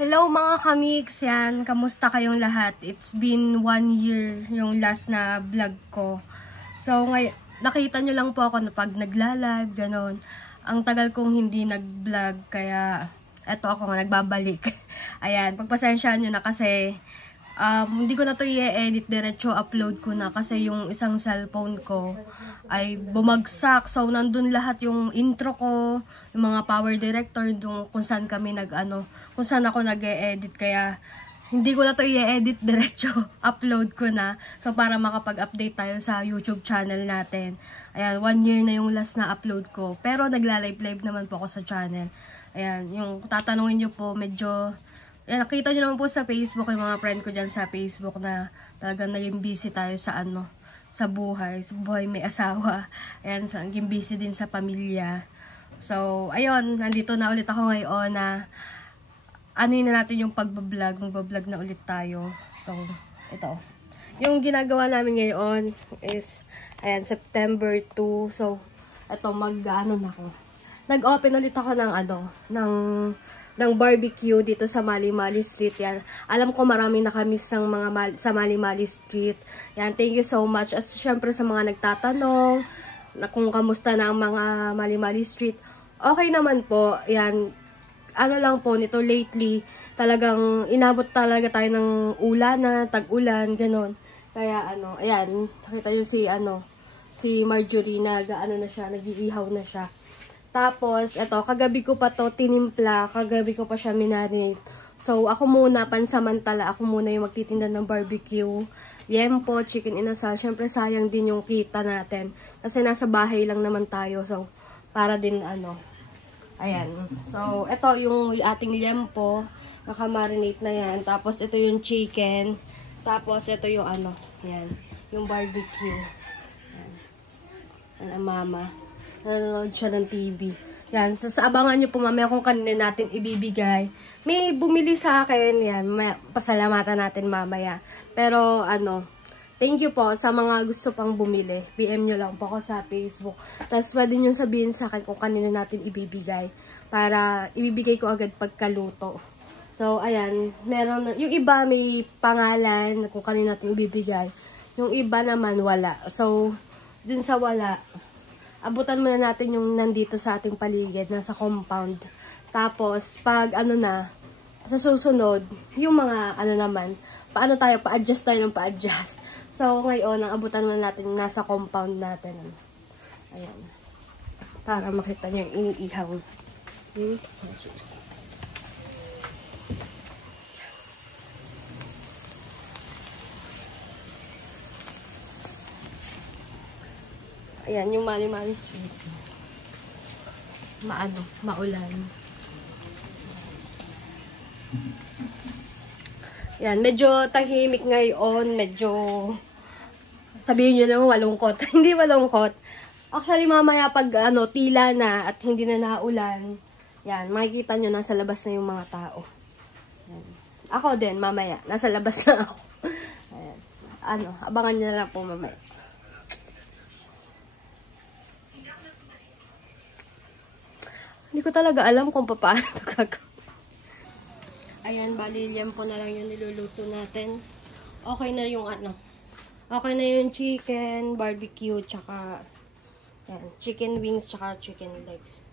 Hello mga kamiks, yan. Kamusta kayong lahat? It's been 1 year yung last na vlog ko. So, nakita nyo lang po ako na pag nagla-live, ganon. Ang tagal kong hindi nag-vlog, kaya eto ako nga, nagbabalik. Ayan, pagpasensyaan nyo na kasi hindi ko na to i-edit, diretso upload ko na kasi yung isang cellphone ko ay bumagsak. So, nandun lahat yung intro ko, yung mga power director, kung saan kami kung saan ako nag-e-edit. Kaya, hindi ko na to i-edit, diretso upload ko na. So, para makapag-update tayo sa YouTube channel natin. Ayan, 1 year na yung last na upload ko. Pero, nagla-live naman po ako sa channel. Ayan, yung tatanungin nyo po, medyo... Ayan, nakita nyo naman po sa Facebook, yung mga friend ko dyan sa Facebook na talagang naging busy tayo sa sa buhay may asawa. Ayan, naging busy din sa pamilya. So, ayun, nandito na ulit ako ngayon na na natin yung pagbablog. Magbablog na ulit tayo. So, ito. Yung ginagawa namin ngayon is, ayan, September 2. So, ito, na ako. Nag-open ulit ako ng barbecue dito sa Mali-Mali Street. Yan. Alam ko maraming nakamiss sa Mali-Mali Street. Yan, thank you so much. As syempre sa mga nagtatanong na kung kamusta na ang mga Mali-Mali Street. Okay naman po. Yan, lang po nito lately, talagang inabot talaga tayo ng ulan tag-ulan, ganon. Kaya ayan, nakita nyo si Marjorie na nag-iihaw na siya. Tapos, kagabi ko pa to tinimpla, kagabi ko pa siya minarinate. So, ako muna, pansamantala, ako muna yung magtitinda ng barbecue, yempo, chicken inasal. Syempre, sayang din yung kita natin. Kasi nasa bahay lang naman tayo. So, para din, ayan. So, ito yung ating yempo, nakamarinate na yan. Tapos, ito yung chicken. Tapos, ito yung yan, yung barbecue. Yan, mama. Nanonood siya ng TV. Yan. Abangan nyo po mamaya kung kanina natin ibibigay. May bumili sa akin. Yan. Pasalamatan natin mamaya. Pero, thank you po sa mga gusto pang bumili. PM nyo lang po ako sa Facebook. Tapos, pwede nyo sabihin sa akin kung kanina natin ibibigay. Para ibibigay ko agad pagkaluto. So, ayan. Yung iba may pangalan kung kanina natin ibibigay. Yung iba naman wala. So, dun sa wala, abutan muna natin yung nandito sa ating paligid, nasa compound. Tapos, pag sa susunod, yung mga naman, pa-adjust tayo ng pa-adjust. So, ngayon, ang abutan muna natin nasa compound natin. Ayan. Para makita nyo yung iniihaw. Ayan, yung Mali-Mali Street. Maulan. Ayan, medyo tahimik ngayon. Medyo, sabihin nyo naman, walungkot. Hindi walungkot. Actually, mamaya pag tila na at hindi na naulan, yan, makikita nyo nasa labas na yung mga tao. Ayan. Ako din, mamaya. Nasa labas na ako. Ayan. Abangan nyo na lang po mamaya. Hindi ko talaga alam kung paano ito gagawin. Ayan, bali liempo na lang yung niluluto natin. Okay na yung okay na yung chicken, barbecue, tsaka yan, chicken wings, tsaka chicken legs.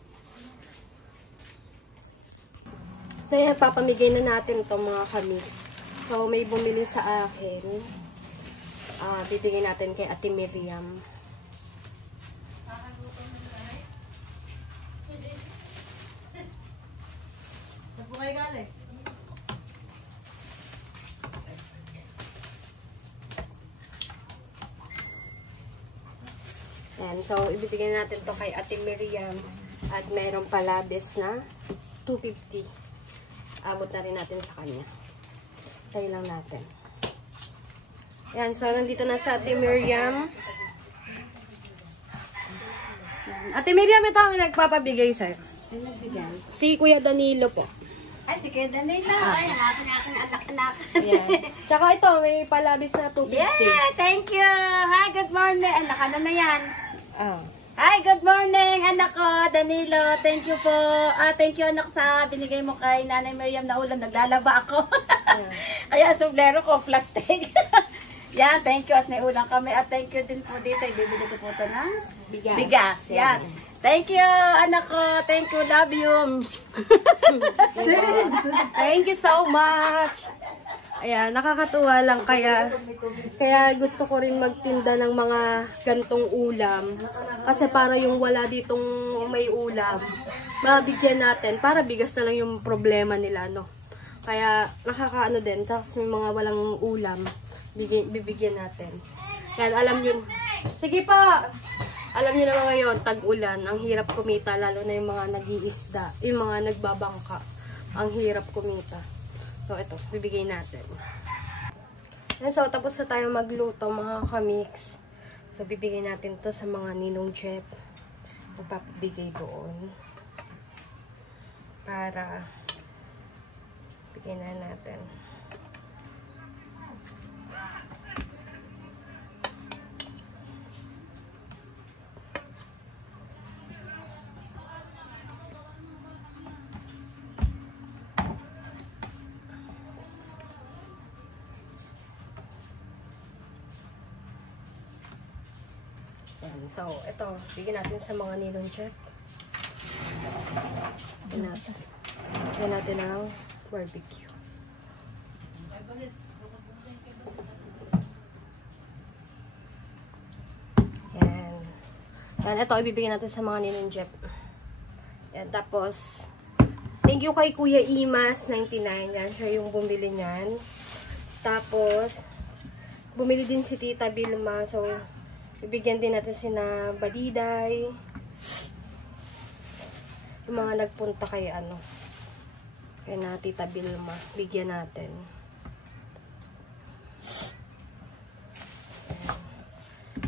So yan, papamigay na natin itong mga kamiks. So may bumili sa akin. Bibigay natin kay Ate Miriam. Ayan, so ibibigay natin to kay Ate Miriam at mayroong palabis na 250. Abot na rin natin sa kanya. Tayo lang natin. Ayan, so nandito na sa Ate Miriam. Ate Miriam, ito ang nagpapabigay sa'yo. Si Kuya Danilo po. Ay, si Kuya Danilo. Ay, hanapin aking anak-anak. Tsaka ito, may palabis na 250. Yeah, thank you. Hi, good morning. Anak, na yan? Hi, good morning, anak ko, Danilo. Thank you po. Thank you, anak, sa binigay mo kay Nanay Miriam na ulam. Naglalaba ako. Kaya sublero ko, plastic. Yan, thank you. At may ulam kami. At thank you din po dito. Bibili ko po ito ng bigas. Yan. Thank you, anak ko. Thank you. Love you. Thank you so much. Ayan, nakakatuwa lang kaya gusto ko rin magtinda ng mga gantong ulam. Kasi para yung wala ditong may ulam, mabigyan natin. Para bigas na lang yung problema nila, no? Kaya nakakaano din, tapos yung mga walang ulam, bibigyan natin. Kaya alam yun. Sige pa! Alam nyo naman ngayon, tag-ulan, ang hirap kumita, lalo na yung mga nag-iisda, yung mga nagbabangka. Ang hirap kumita. So, ito, bibigay natin. And so, tapos na tayo magluto, mga kamix. So, bibigay natin to sa mga ninong Jeff. Magpapabigay doon. Para, bigay na natin. So, ito, bigyan natin sa mga ninong Jeff. Bigyan natin ng barbecue. Yan. Yan, ito, ibibigyan natin sa mga ninong Jeff. Yan, tapos, thank you kay Kuya Imas, 99. Yan, siya yung bumili niyan. Tapos, bumili din si Tita Vilma. So, bibigyan din natin sina Badiday. Yung mga nagpunta kay kay na Tita Vilma. Bigyan natin.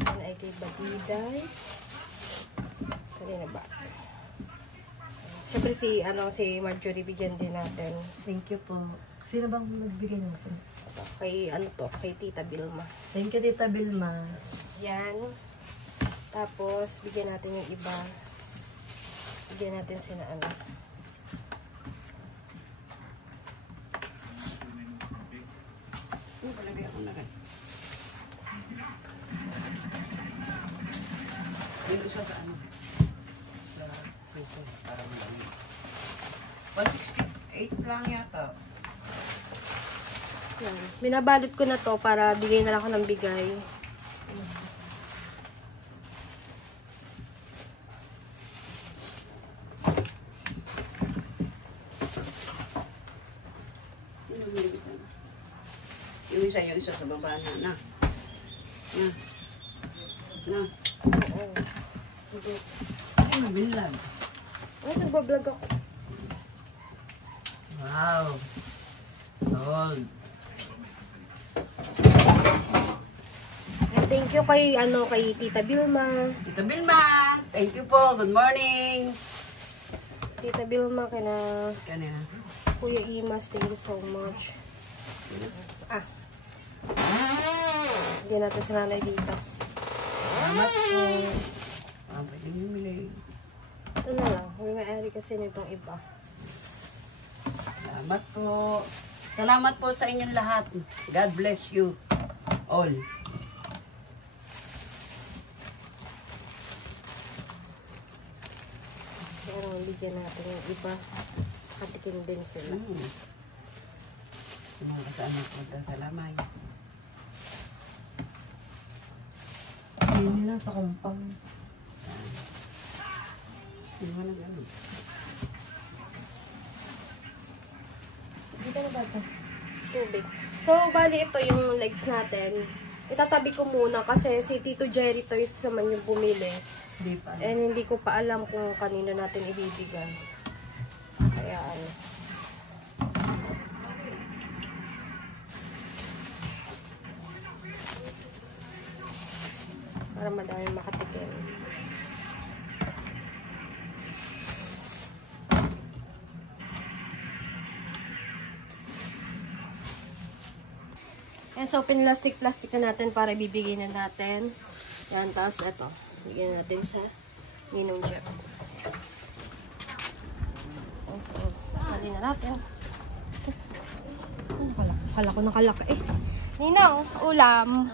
Ayan ay kay Badiday. Kanina ba? Siyempre si Marjorie bigyan din natin. Thank you po. Sino bang nagbigay natin? Kay kay Tita Vilma. Thank you, Tita Vilma. Yan. Tapos, bigyan natin yung iba. Bigyan natin sina Yung isa sa sa peso, para malaki. 168 lang yata. Yan. Binabalot ko na to para bigay na lang ako ng bigay. Yung isa sa baba na. Na. Oo. Ay, mabilag. Ay, nagbablog ako. Wow. Sold. And thank you kay Tita Vilma. Tita Vilma, thank you po. Good morning. Tita Vilma, Kanina. Kuya Imas, thank you so much. Bigyan natin sa Nanay Vitas. Salamat po. Pwede bumili. Ito na lang. May-ari kasi nitong iba. Salamat po. Salamat po sa inyong lahat. God bless you all. Pero bigyan natin yung iba. Katikin din sila. Mga kasama po sa lamay. Hindi lang sa kumpang. Hindi mo lang ano. Dito na ba ito? Tubig. So, bali ito yung legs natin. Itatabi ko muna kasi si Tito Jerry Toys naman yung bumili. Hindi pa. And hindi ko pa alam kung kanino natin ibibigay. Kaya para madami makatikin. And so, pinlastic-plastic na natin para ibibigay na natin. Yan, tapos ito. Bigyan natin sa Ninong Jeff. So, hali na natin. Kala ko nakalaka eh. Ninong, ulam.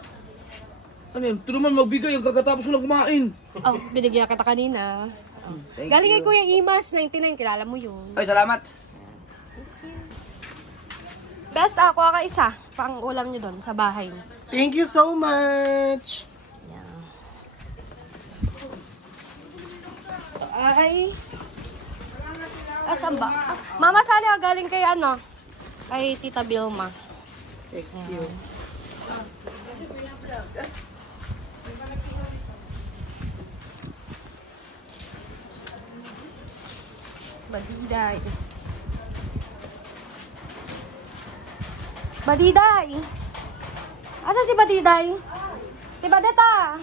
Ano yan? Ito naman magbigay. Ang kagatapos ko lang kumain. Oh, binigyan kita kanina. Oh. Galing kay Kuya Imas, 99. Kilala mo yun. Ay, salamat. Best, ako ka isa. Pang ulam nyo doon sa bahay. Thank you so much. Ay. Asan ba? Ah, Mama Sally, galing kay ano? Kay Tita Vilma. Thank you. Badiday. Badiday. Asa si Badiday? Diba deta?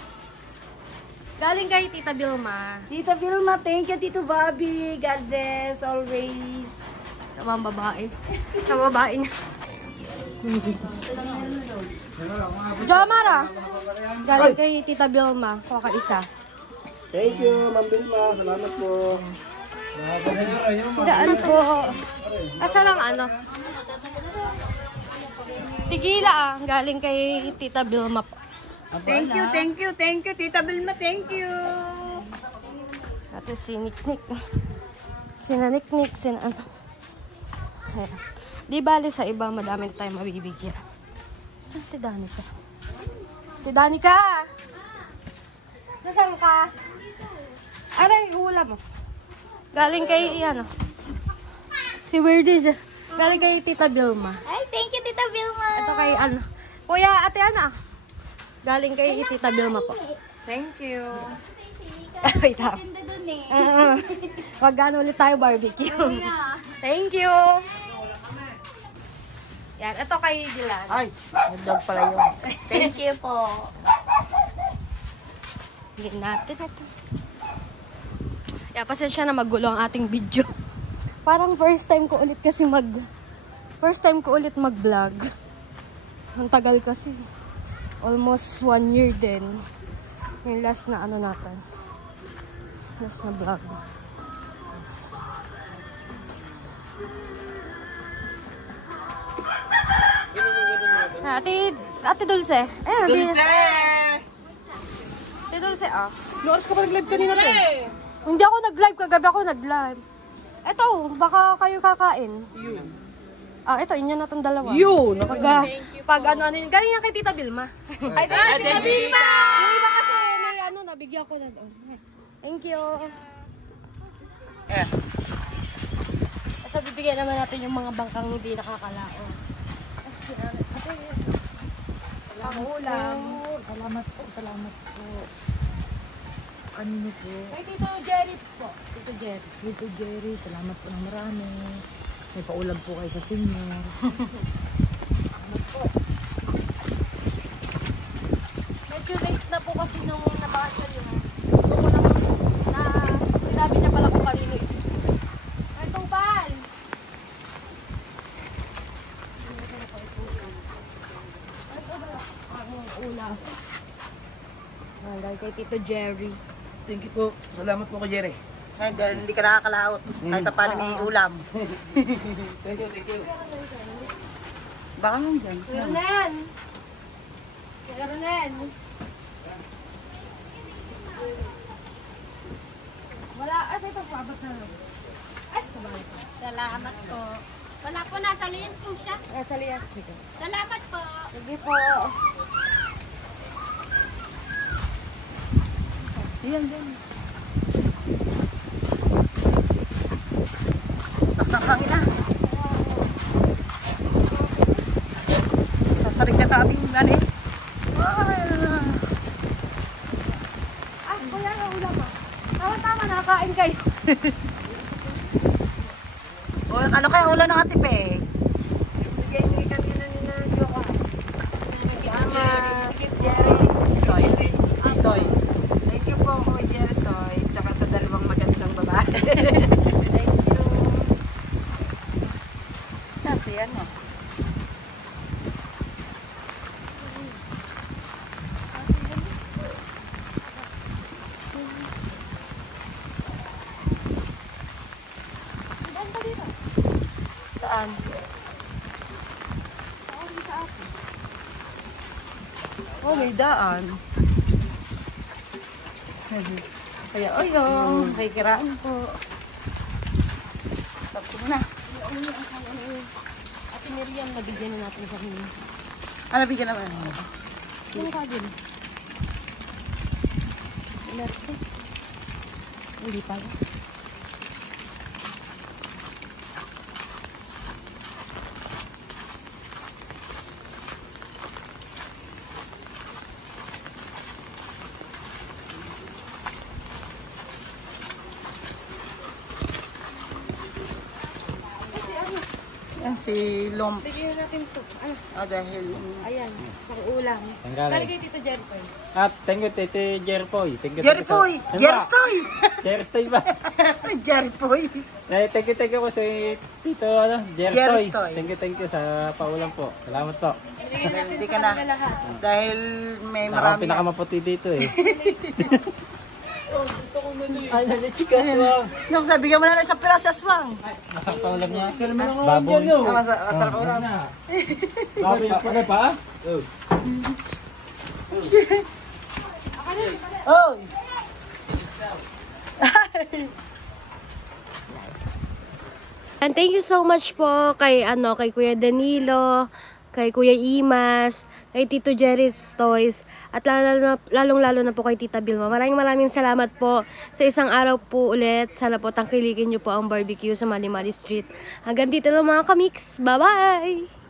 Galing kay Tita Vilma. Tita Vilma, thank you, Tito Bobby. God bless always. Sa mga babae. Sa babae niya. Jomara. Galing kay Tita Vilma. Kuha ka isa. Thank you, Ma'am Vilma. Salamat po. Daan po. Asa lang ano? Tigila ah. Galing kay Tita Vilma po. Thank you, Tita Vilma, thank you. Ate si Niknik. Sinaniknik, ano. Ayan. Di bali sa iba, madami na tayong mabibigyan. Saan ti Danica? Ti Danica! Nasaan ka? Aray, ulam mo. Galing kay, ano. Si Weirdy dyan. Galing kay Tita Vilma. Ay, thank you, Tita Vilma. Ito kay, ano. Kuya, ate, ano. Galing kay Tita Vilma po. Thank you. Wait lang. Ganda dun eh. Magkano ulit tayo barbecue. Thank you. Yan, ito kay Dylan. Ay, dog pala yun. Thank you po. Hingin natin ito. Yeah, pasensya na magulo ang ating video. Parang first time ko ulit mag-vlog. Ang tagal kasi. Almost 1 year din. Yung last na ano natin. Last na vlog. Ate Dulce. Ayan, Dulce! Ate Dulce, ah. Noras ka pa nag-live kanina to. Hindi ako nag-live. Kagabi ako nag-live. Eto, baka kayo kakain. Ah, ito, inyo na itong dalawa. Yun! Pag ano yun. Galing yan kay Tita Vilma. Ay, Tita Vilma! Yung iba kasi, may ano, nabigyan ko na doon. Thank you. So, bibigyan naman natin yung mga bangkang hindi nakakalaon. Pangulam. Salamat po. Kanino po? Kay Tito Jerry po. Tito Jerry. Tito Jerry, salamat po ng marami. May paulam po kayo sa senior. Medyo late na po kasi nung nabasa niyo. Gusto ko lang na sinabi niya pala kung kanino ito. Ay, tupal! Ulam. Dahil kay Tito Jerry. Thank you po. Salamat po kay Jerry. Ay, dahil hindi ka nakakalaot. Kahit na paano may ulam. Thank you. Baka nung dyan. Ronen! Kaya Ronen! Wala. Ay, ito po. Abot na lang. Ay, sabay po. Salamat po. Wala po, nasa liyan po siya. Nasa liyan. Sige. Salamat po. Sige po. Yan din. Nagsasangin na. Sasaring ka ta ating gani. Ah, kuya, ang ulam ah. Tama-tama, nakakain kayo. O, ano kaya ulan ng ate Pe? Bigyan niyo kanina ni na Joko. Salamat. Jerry. Stoy. Thank you po, Kuya Jerry Soy. Tsaka sa dalawang magandang babae. Thank you. Tapos yan o. Oh, may daan. Kaya, may kiraan po. Tapos mo na. Ate Miriam, nabigyan na natin sa kanya. Ano, bigyan naman? Yung kagin. Inerse. Hindi pala. Yan, si Lomps. Bigyan natin to. Dahil... Ayan, pang ulam. Galing kay Tito Jericho. Thank you, Tete Jerpoy. Jerpoy! Jerstoy! Jerstoy ba? Jerpoy! Thank you po si Tito Jerstoy. Thank you sa paulam po. Salamat po. Bigyan natin Hindi sa ka na. kanila lahat. Dahil may Ako ang marami. pinakamaputi dito eh. Ay, nalichika aswang. Nung sabi ka mo na isang piraso aswang. Masarap paulam niya. Baboy. Masarap ulam. Baboy pa? Oh! And thank you so much po kay kay Kuya Danilo, kay Kuya Imas, kay Tito Jerry's Toys, at lalong-lalo na po kay Tita Vilma. Maraming salamat po sa isang araw po ulit. Sana po tangkilikin niyo po ang barbecue sa Mali Mali Street. Hanggang dito lang mga kamix. Bye-bye!